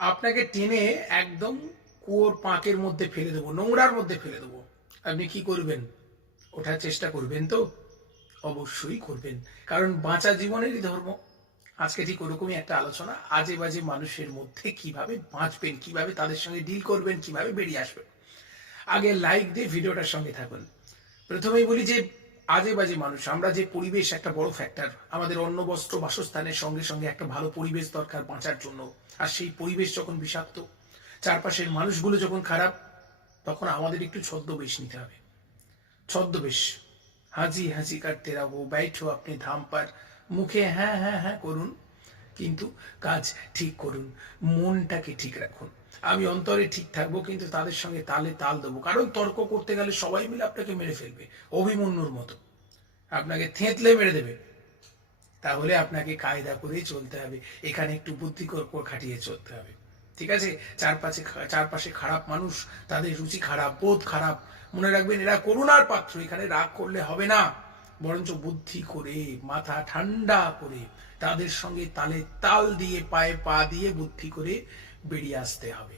আপনাকে টেনে একদম কুয়োর পাঁকের মধ্যে ফেলে দেবো, নোংরার মধ্যে ফেলে দেবো। আপনি কি করবেন? ওঠার চেষ্টা করবেন তো? অবশ্যই করবেন, কারণ বাঁচা জীবনেরই ধর্ম। আজকে ঠিক ওরকমই একটা আলোচনা, আজে বাজে মানুষের মধ্যে কিভাবে বাঁচবেন, কিভাবে তাদের সঙ্গে ডিল করবেন, কিভাবে বেরিয়ে আসবেন। আগে লাইক দিয়ে ভিডিওটার সঙ্গে থাকুন। প্রথমেই বলি যে আজে বাজে মানুষ, আমরা যে পরিবেশ একটা বড় ফ্যাক্টর। আমাদের অন্ন বস্ত্র বাসস্থানের সঙ্গে সঙ্গে একটা ভালো পরিবেশ দরকার বাঁচার জন্য। আর সেই পরিবেশ যখন বিষাক্ত, চারপাশের মানুষগুলো যখন খারাপ, তখন আমাদের একটু ছদ্মবেশ নিতে হবে। ছদ্মবেশ, হাজি হাজি কাটতে রাখবো, बैठो আপনি ধাম পার, মুখে হ্যাঁ হ্যাঁ হ্যাঁ করুন, কিন্তু কাজ ঠিক করুন, মনটাকে ঠিক রাখুন। আমি অন্তরে ঠিক থাকবো, কিন্তু তাদের সঙ্গে তালে তাল দেবো, কারণ তর্ক করতে গেলে সবাই মিলে আপনাকে মেরে ফেলবে, অভিমন্যুর মতো আপনাকে থেঁতলে মেরে দেবে। তাহলে আপনাকে কায়দা করেই চলতে হবে, এখানে একটু বুদ্ধি খাটিয়ে চলতে হবে। ঠিক আছে? চারপাশে চারপাশে খারাপ মানুষ, তাদের রুচি খারাপ, বোধ খারাপ, মনে রাখবেন এরা করুণার পাত্র। এখানে রাগ করলে হবে না, বরঞ্চ বুদ্ধি করে, মাথা ঠান্ডা করে, তাদের সঙ্গে তালে তাল দিয়ে, পায়ে পা দিয়ে বুদ্ধি করে বেরিয়ে আসতে হবে।